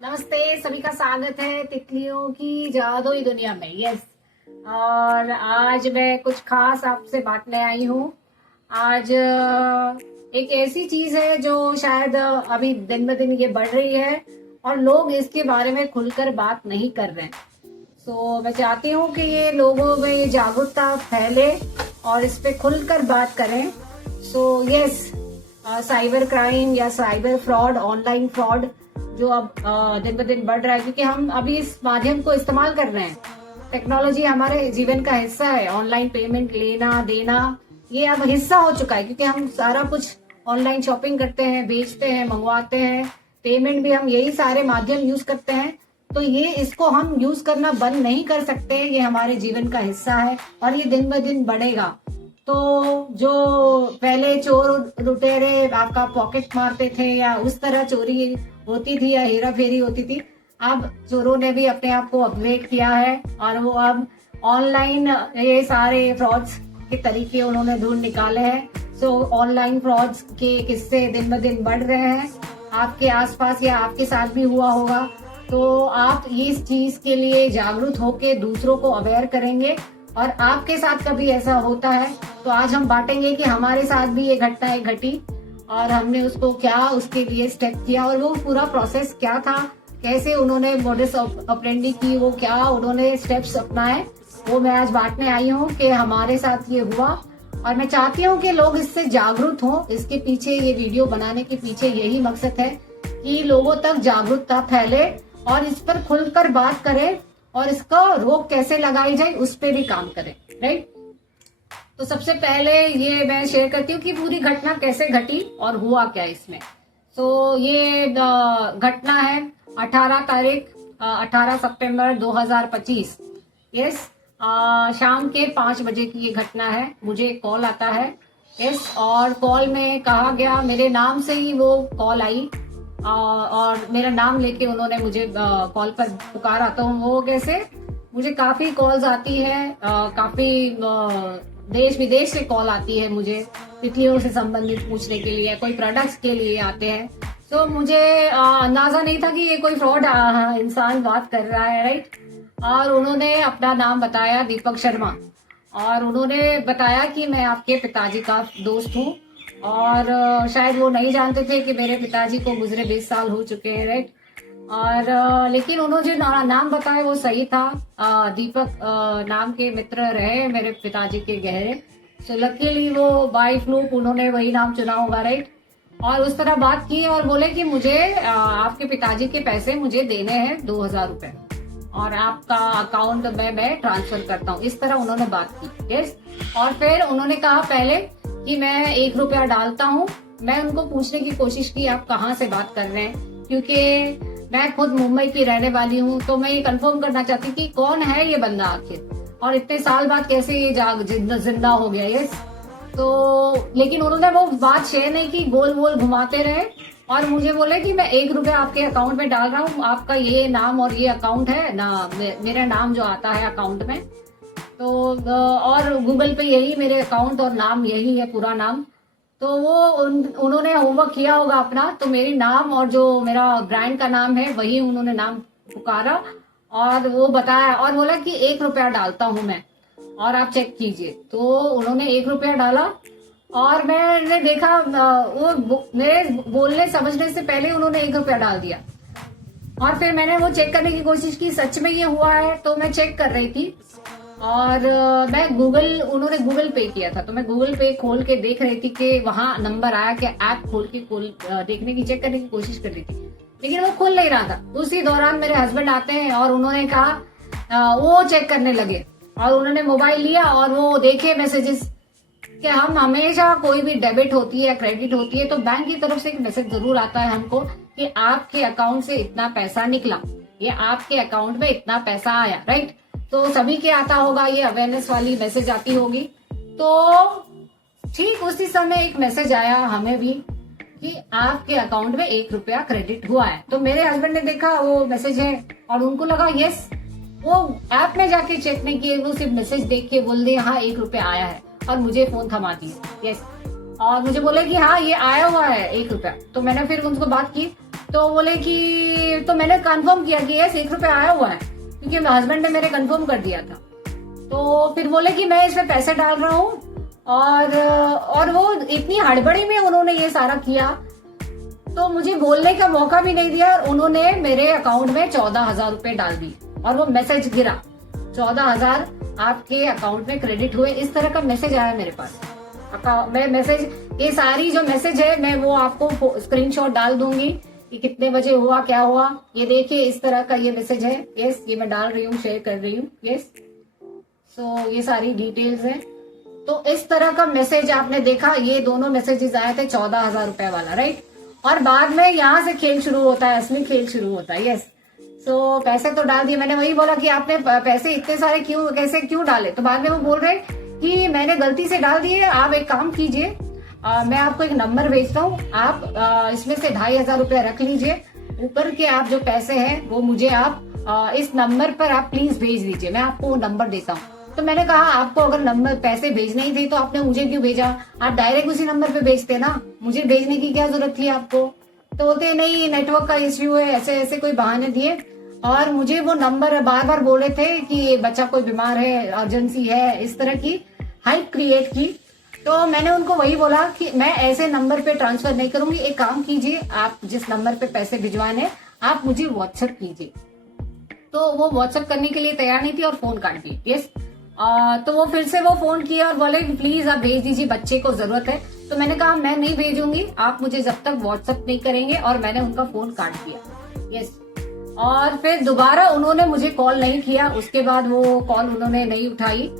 नमस्ते, सभी का स्वागत है तितलियों की जादुई दुनिया में। यस, और आज मैं कुछ खास आपसे बांटने आई हूँ। आज एक ऐसी चीज है जो शायद अभी दिन ब दिन ये बढ़ रही है और लोग इसके बारे में खुलकर बात नहीं कर रहे हैं। सो मैं चाहती हूँ कि ये लोगों में ये जागरूकता फैले और इस पे खुलकर बात करें। सो यस, साइबर क्राइम या साइबर फ्रॉड, ऑनलाइन फ्रॉड जो अब दिन ब दिन बढ़ रहा है, क्योंकि हम अभी इस माध्यम को इस्तेमाल कर रहे हैं। टेक्नोलॉजी हमारे जीवन का हिस्सा है। ऑनलाइन पेमेंट लेना देना ये अब हिस्सा हो चुका है, क्योंकि हम सारा कुछ ऑनलाइन शॉपिंग करते हैं, बेचते हैं, मंगवाते हैं, पेमेंट भी हम यही सारे माध्यम यूज करते हैं। तो ये इसको हम यूज करना बंद नहीं कर सकते। ये हमारे जीवन का हिस्सा है और ये दिन ब दिन बढ़ेगा। तो जो पहले चोर लुटेरे आपका पॉकेट मारते थे या उस तरह चोरी होती थी या हेरा फेरी होती थी, अब चोरों ने भी अपने आप को अपग्रेड किया है और वो अब ऑनलाइन ये सारे फ्रॉड्स के तरीके उन्होंने ढूंढ निकाले हैं। सो ऑनलाइन फ्रॉड्स के किस्से दिन ब दिन बढ़ रहे हैं। आपके आसपास या आपके साथ भी हुआ होगा, तो आप इस चीज के लिए जागरूक होके दूसरों को अवेयर करेंगे। और आपके साथ कभी ऐसा होता है तो आज हम बांटेंगे कि हमारे साथ भी ये घटनाएं घटी और हमने उसको क्या उसके लिए स्टेप किया और वो पूरा प्रोसेस क्या था, कैसे उन्होंने मोडस ऑपरेंडी की, वो क्या उन्होंने स्टेप्स अपनाए, वो मैं आज बांटने आई हूँ कि हमारे साथ ये हुआ। और मैं चाहती हूँ कि लोग इससे जागरूक हों। इसके पीछे, ये वीडियो बनाने के पीछे यही मकसद है कि लोगों तक जागरूकता फैले और इस पर खुलकर बात करें और इसका रोक कैसे लगाई जाए उस पर भी काम करें। राइट, तो सबसे पहले ये मैं शेयर करती हूँ कि पूरी घटना कैसे घटी और हुआ क्या इसमें। तो ये घटना है 18 सितंबर 2025। यस, शाम के 5 बजे की ये घटना है। मुझे एक कॉल आता है। यस, और कॉल में कहा गया, मेरे नाम से ही वो कॉल आई और मेरा नाम लेके उन्होंने मुझे कॉल पर पुकारा। तो वो कैसे, मुझे काफी कॉल्स आती है, काफी देश विदेश से कॉल आती है मुझे तितलियों से संबंधित पूछने के लिए, कोई प्रोडक्ट्स के लिए आते हैं। तो मुझे अंदाजा नहीं था कि ये कोई फ्रॉड इंसान बात कर रहा है। राइट, और उन्होंने अपना नाम बताया, दीपक शर्मा, और उन्होंने बताया कि मैं आपके पिताजी का दोस्त हूँ। और शायद वो नहीं जानते थे कि मेरे पिताजी को गुजरे 20 साल हो चुके हैं। राइट, और लेकिन उन्होंने जो नाम बताया वो सही था। दीपक नाम के मित्र रहे मेरे पिताजी के गहरे। सो लकीली वो बाय फ्लूक उन्होंने वही नाम चुना होगा। राइट, और उस तरह बात की और बोले कि मुझे आपके पिताजी के पैसे मुझे देने हैं 2000 रुपए और आपका अकाउंट में मैं ट्रांसफर करता हूँ। इस तरह उन्होंने बात की। यस, और फिर उन्होंने कहा पहले कि मैं 1 रुपया डालता हूँ। मैं उनको पूछने की कोशिश की आप कहाँ से बात कर रहे हैं, क्योंकि मैं खुद मुंबई की रहने वाली हूँ। तो मैं ये कंफर्म करना चाहती कि कौन है ये बंदा आखिर और इतने साल बाद कैसे ये जिंदा हो गया। यस, तो लेकिन उन्होंने वो बात शेयर नहीं की, गोल गोल घुमाते रहे और मुझे बोले कि मैं 1 रुपया आपके अकाउंट में डाल रहा हूँ, आपका ये नाम और ये अकाउंट है ना, मेरा नाम जो आता है अकाउंट में, तो और गूगल पे यही मेरे अकाउंट और नाम यही है, पूरा नाम। तो वो उन्होंने होमवर्क किया होगा अपना, तो मेरी नाम और जो मेरा ब्रांड का नाम है वही उन्होंने नाम पुकारा और वो बताया और बोला कि 1 रुपया डालता हूं मैं और आप चेक कीजिए। तो उन्होंने 1 रुपया डाला और मैंने देखा वो मेरे बोलने समझने से पहले उन्होंने 1 रुपया डाल दिया। और फिर मैंने वो चेक करने की कोशिश की, सच में ये हुआ है। तो मैं चेक कर रही थी और मैं उन्होंने गूगल पे किया था, तो मैं गूगल पे खोल के देख रही थी कि वहां नंबर आया कि ऐप खोल के देखने की, चेक करने की कोशिश कर रही थी, लेकिन वो खुल नहीं रहा था। उसी दौरान मेरे हस्बैंड आते हैं और उन्होंने कहा, वो चेक करने लगे और उन्होंने मोबाइल लिया और वो देखे मैसेजेस कि हम हमेशा कोई भी डेबिट होती है या क्रेडिट होती है तो बैंक की तरफ से एक मैसेज जरूर आता है हमको कि आपके अकाउंट से इतना पैसा निकला, ये आपके अकाउंट में इतना पैसा आया। राइट, तो सभी के आता होगा, ये अवेयरनेस वाली मैसेज आती होगी। तो ठीक उसी समय एक मैसेज आया हमें भी कि आपके अकाउंट में 1 रुपया क्रेडिट हुआ है। तो मेरे हस्बैंड ने देखा वो मैसेज है और उनको लगा यस, वो ऐप में जाके चेक नहीं किए, वो सिर्फ मैसेज देख के बोल दिए हाँ 1 रुपया आया है और मुझे फोन थमा दिए। यस, और मुझे बोले कि हाँ ये आया हुआ है 1 रुपया। तो मैंने फिर उनको बात की तो बोले कि, तो मैंने कंफर्म किया कि यस 1 रुपया आया हुआ है, क्योंकि हस्बैंड ने मेरे कंफर्म कर दिया था। तो फिर बोले कि मैं इसमें पैसे डाल रहा हूँ, और वो इतनी हड़बड़ी में उन्होंने ये सारा किया, तो मुझे बोलने का मौका भी नहीं दिया, और उन्होंने मेरे अकाउंट में 14,000 रुपए डाल दिए, और वो मैसेज गिरा 14,000 आपके अकाउंट में क्रेडिट हुए, इस तरह का मैसेज आया मेरे पास। मैं मैसेज, ये सारी जो मैसेज है मैं वो आपको स्क्रीनशॉट डाल दूंगी कि कितने बजे हुआ, क्या हुआ। ये देखिए, इस तरह का ये मैसेज है। यस, ये मैं डाल रही हूँ, शेयर कर रही हूँ। यस, सो ये सारी डिटेल्स है। तो इस तरह का मैसेज आपने देखा, ये दोनों मैसेजेस आए थे 14,000 रुपए वाला, राइट। और बाद में यहाँ से खेल शुरू होता है, असली खेल शुरू होता है। यस, सो पैसे तो डाल दिए। मैंने वही बोला कि आपने पैसे इतने सारे क्यों डाले, तो बाद में वो बोल रहे कि मैंने गलती से डाल दिए, आप एक काम कीजिए, मैं आपको एक नंबर भेजता हूँ, आप इसमें से 2,500 रुपया रख लीजिए, ऊपर के आप जो पैसे हैं वो मुझे आप इस नंबर पर आप प्लीज भेज दीजिए, मैं आपको वो नंबर देता हूँ। तो मैंने कहा, आपको अगर नंबर पैसे भेजने ही थे तो आपने मुझे क्यों भेजा, आप डायरेक्ट उसी नंबर पे भेजते ना, मुझे भेजने की क्या जरूरत थी आपको। तो बोलते नहीं, नेटवर्क का इश्यू है, ऐसे ऐसे कोई बहाने दिए, और मुझे वो नंबर बार बार बोले थे कि बच्चा कोई बीमार है, अर्जेंसी है, इस तरह की हाइप क्रिएट की। तो मैंने उनको वही बोला कि मैं ऐसे नंबर पे ट्रांसफर नहीं करूंगी, एक काम कीजिए, आप जिस नंबर पे पैसे भिजवाने आप मुझे व्हाट्सएप कीजिए। तो वो व्हाट्सएप करने के लिए तैयार नहीं थी और फोन काट दी। यस, तो वो फिर से वो फोन किया और बोले प्लीज आप भेज दीजिए, बच्चे को जरूरत है। तो मैंने कहा मैं नहीं भेजूंगी, आप मुझे जब तक व्हाट्सएप नहीं करेंगे, और मैंने उनका फोन काट दिया। यस, और फिर दोबारा उन्होंने मुझे कॉल नहीं किया, उसके बाद वो कॉल उन्होंने नहीं उठाई।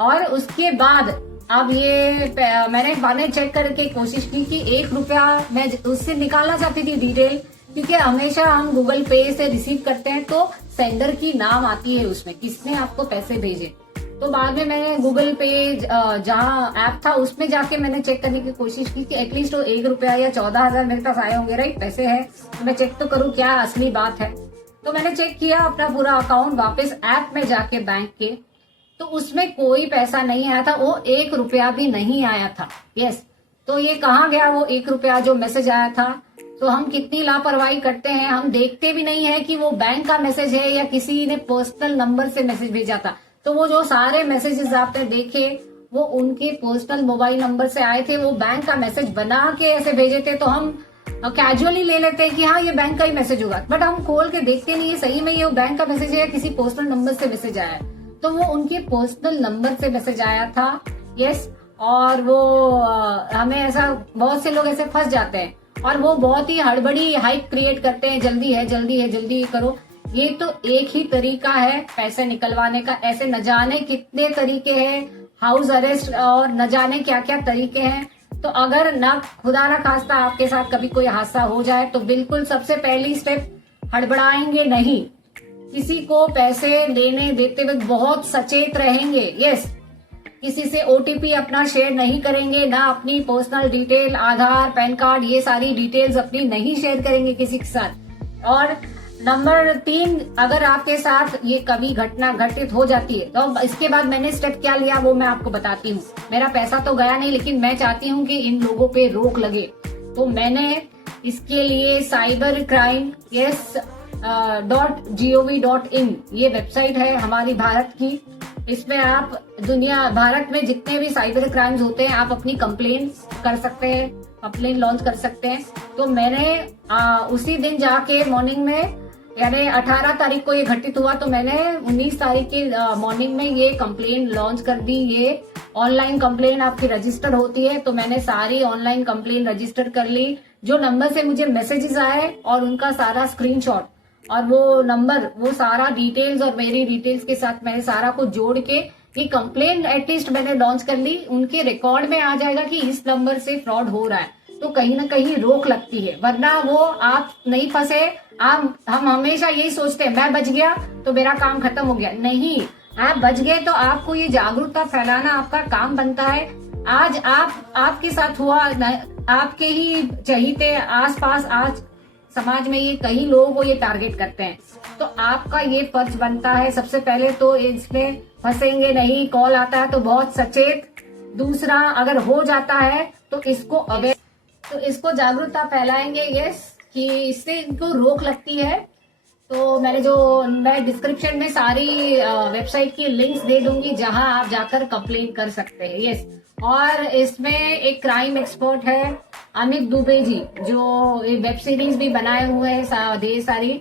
और उसके बाद अब ये मैंने चेक करके कोशिश की कि 1 रुपया मैं उससे निकालना चाहती थी डिटेल, क्योंकि हमेशा हम गूगल पे से रिसीव करते हैं तो सेंडर की नाम आती है उसमें, किसने आपको पैसे भेजे। तो बाद में मैंने गूगल पे जहाँ ऐप था उसमें जाके मैंने चेक करने की कोशिश की कि एटलीस्ट वो 1 रुपया या 14,000 मेरे पास आए होंगे, राइट, पैसे हैं, तो मैं चेक तो करूँ क्या असली बात है। तो मैंने चेक किया अपना पूरा अकाउंट वापस ऐप में जाके बैंक के, तो उसमें कोई पैसा नहीं आया था, वो 1 रुपया भी नहीं आया था। यस, तो ये कहाँ गया वो 1 रुपया जो मैसेज आया था। तो हम कितनी लापरवाही करते हैं, हम देखते भी नहीं है कि वो बैंक का मैसेज है या किसी ने पर्सनल नंबर से मैसेज भेजा था। तो वो जो सारे मैसेजेस आपने देखे वो उनके पर्सनल मोबाइल नंबर से आए थे, वो बैंक का मैसेज बना के ऐसे भेजे थे। तो हम कैजुअली ले लेते हैं कि हाँ ये बैंक का ही मैसेज होगा, बट हम खोल के देखते नहीं है सही में ये बैंक का मैसेज है या किसी पर्सनल नंबर से मैसेज आया है। तो वो उनके पर्सनल नंबर से मैसेज आया था। यस, और वो हमें ऐसा, बहुत से लोग ऐसे फंस जाते हैं और वो बहुत ही हड़बड़ी हाइप क्रिएट करते हैं, जल्दी है जल्दी है जल्दी करो। ये तो एक ही तरीका है पैसे निकलवाने का, ऐसे न जाने कितने तरीके हैं, हाउस अरेस्ट और न जाने क्या क्या तरीके हैं। तो अगर ना खुदा ना खास्ता आपके साथ कभी कोई हादसा हो जाए तो बिल्कुल सबसे पहली स्टेप, हड़बड़ाएंगे नहीं, किसी को पैसे लेने देते वक्त बहुत सचेत रहेंगे। यस, किसी से ओटीपी अपना शेयर नहीं करेंगे, ना अपनी पर्सनल डिटेल, आधार, पैन कार्ड, ये सारी डिटेल्स अपनी नहीं शेयर करेंगे किसी के साथ। और नंबर 3, अगर आपके साथ ये कभी घटना घटित हो जाती है तो इसके बाद मैंने स्टेप क्या लिया वो मैं आपको बताती हूँ। मेरा पैसा तो गया नहीं, लेकिन मैं चाहती हूँ कि इन लोगों पे रोक लगे। तो मैंने इसके लिए साइबर क्राइम .gov.in ये वेबसाइट है हमारी भारत की। इसमें आप भारत में जितने भी साइबर क्राइम्स होते हैं आप अपनी कंप्लेन कर सकते हैं, कंप्लेन लॉन्च कर सकते हैं। तो मैंने उसी दिन जाके मॉर्निंग में, यानी 18 तारीख को ये घटित हुआ, तो मैंने 19 तारीख की मॉर्निंग में ये कंप्लेन लॉन्च कर दी। ये ऑनलाइन कंप्लेन आपकी रजिस्टर होती है, तो मैंने सारी ऑनलाइन कंप्लेन रजिस्टर कर ली। जो नंबर से मुझे मैसेजेस आए और उनका सारा स्क्रीनशॉट और वो नंबर, वो सारा डिटेल्स और मेरी डिटेल्स के साथ मैंने सारा कुछ जोड़ के ये कंप्लेन एटलीस्ट मैंने लॉन्च कर ली। उनके रिकॉर्ड में आ जाएगा कि इस नंबर से फ्रॉड हो रहा है, तो कहीं ना कहीं रोक लगती है, वरना वो आप नहीं फंसे। हम हमेशा यही सोचते हैं मैं बच गया तो मेरा काम खत्म हो गया। नहीं, आप बच गए तो आपको ये जागरूकता फैलाना आपका काम बनता है। आज आपके साथ हुआ, आपके ही चहीते आसपास आज समाज में ये कई लोगों को ये टारगेट करते हैं, तो आपका ये फर्ज बनता है सबसे पहले तो इसमें फंसेंगे नहीं। कॉल आता है तो बहुत सचेत, दूसरा अगर हो जाता है तो इसको जागरूकता फैलाएंगे। यस, कि इससे इनको रोक लगती है। तो मैं डिस्क्रिप्शन में सारी वेबसाइट की लिंक्स दे दूंगी जहां आप जाकर कंप्लेंट कर सकते हैं। यस, और इसमें एक क्राइम एक्सपर्ट है अमित दुबे जी, जो वेब सीरीज भी बनाए हुए हैं ढेर सारी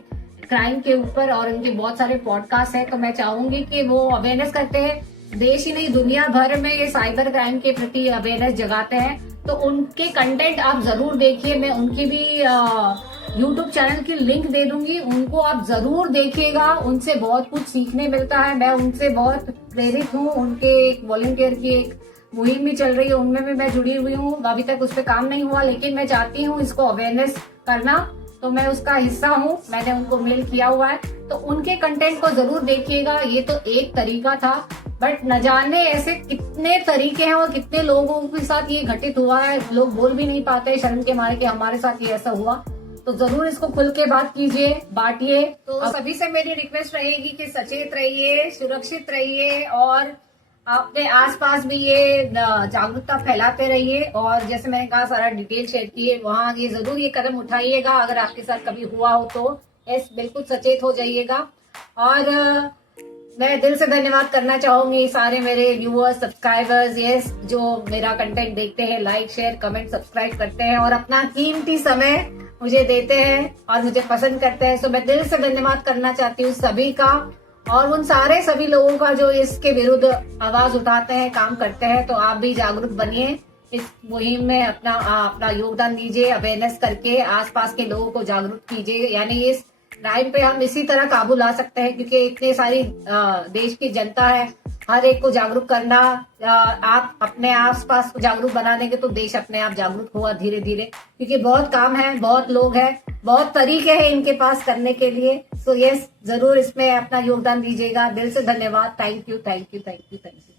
क्राइम के ऊपर, और उनके बहुत सारे पॉडकास्ट हैं। तो मैं चाहूंगी कि वो अवेयरनेस करते हैं, देश ही नहीं दुनिया भर में ये साइबर क्राइम के प्रति अवेयरनेस जगाते हैं। तो उनके कंटेंट आप जरूर देखिए। मैं उनकी भी यूट्यूब चैनल की लिंक दे दूंगी, उनको आप जरूर देखिएगा। उनसे बहुत कुछ सीखने मिलता है, मैं उनसे बहुत प्रेरित हूँ। उनके एक वॉलंटियर की एक मुहिम भी चल रही है, उनमें भी मैं जुड़ी हुई हूँ। अभी तक उस पर काम नहीं हुआ, लेकिन मैं चाहती हूँ इसको अवेयरनेस करना, तो मैं उसका हिस्सा हूँ। मैंने उनको मेल किया हुआ है, तो उनके कंटेंट को जरूर देखिएगा। ये तो एक तरीका था, बट न जाने ऐसे कितने तरीके हैं और कितने लोगों के साथ ये घटित हुआ है। लोग बोल भी नहीं पाते शर्म के मारे कि हमारे साथ ये ऐसा हुआ। तो जरूर इसको खुल के बात कीजिए, बांटिए। तो सभी से मेरी रिक्वेस्ट रहेगी कि सचेत रहिए, सुरक्षित रहिए, और अपने आसपास भी ये जागरूकता फैलाते रहिए। और जैसे मैंने कहा, सारा डिटेल शेयर किए, वहाँ ये जरूर ये कदम उठाइएगा अगर आपके साथ कभी हुआ हो तो। यस, बिल्कुल सचेत हो जाइएगा। और मैं दिल से धन्यवाद करना चाहूंगी सारे मेरे व्यूअर्स, सब्सक्राइबर्स, यस, जो मेरा कंटेंट देखते हैं, लाइक शेयर कमेंट सब्सक्राइब करते हैं और अपना कीमती समय मुझे देते हैं और मुझे पसंद करते हैं। सो मैं दिल से धन्यवाद करना चाहती हूँ सभी का, और उन सभी लोगों का जो इसके विरुद्ध आवाज उठाते हैं, काम करते हैं। तो आप भी जागरूक बनिए, इस मुहिम में अपना योगदान दीजिए, अवेयरनेस करके आसपास के लोगों को जागरूक कीजिए। यानी इस क्राइम पे हम इसी तरह काबू ला सकते हैं, क्योंकि इतने सारी देश की जनता है, हर एक को जागरूक करना। आप अपने आसपास को जागरूक बना देंगे तो देश अपने आप जागरूक होगा धीरे धीरे, क्योंकि बहुत काम है, बहुत लोग हैं, बहुत तरीके हैं इनके पास करने के लिए। सो यस, जरूर इसमें अपना योगदान दीजिएगा। दिल से धन्यवाद। Thank you, thank you, thank you, thank you.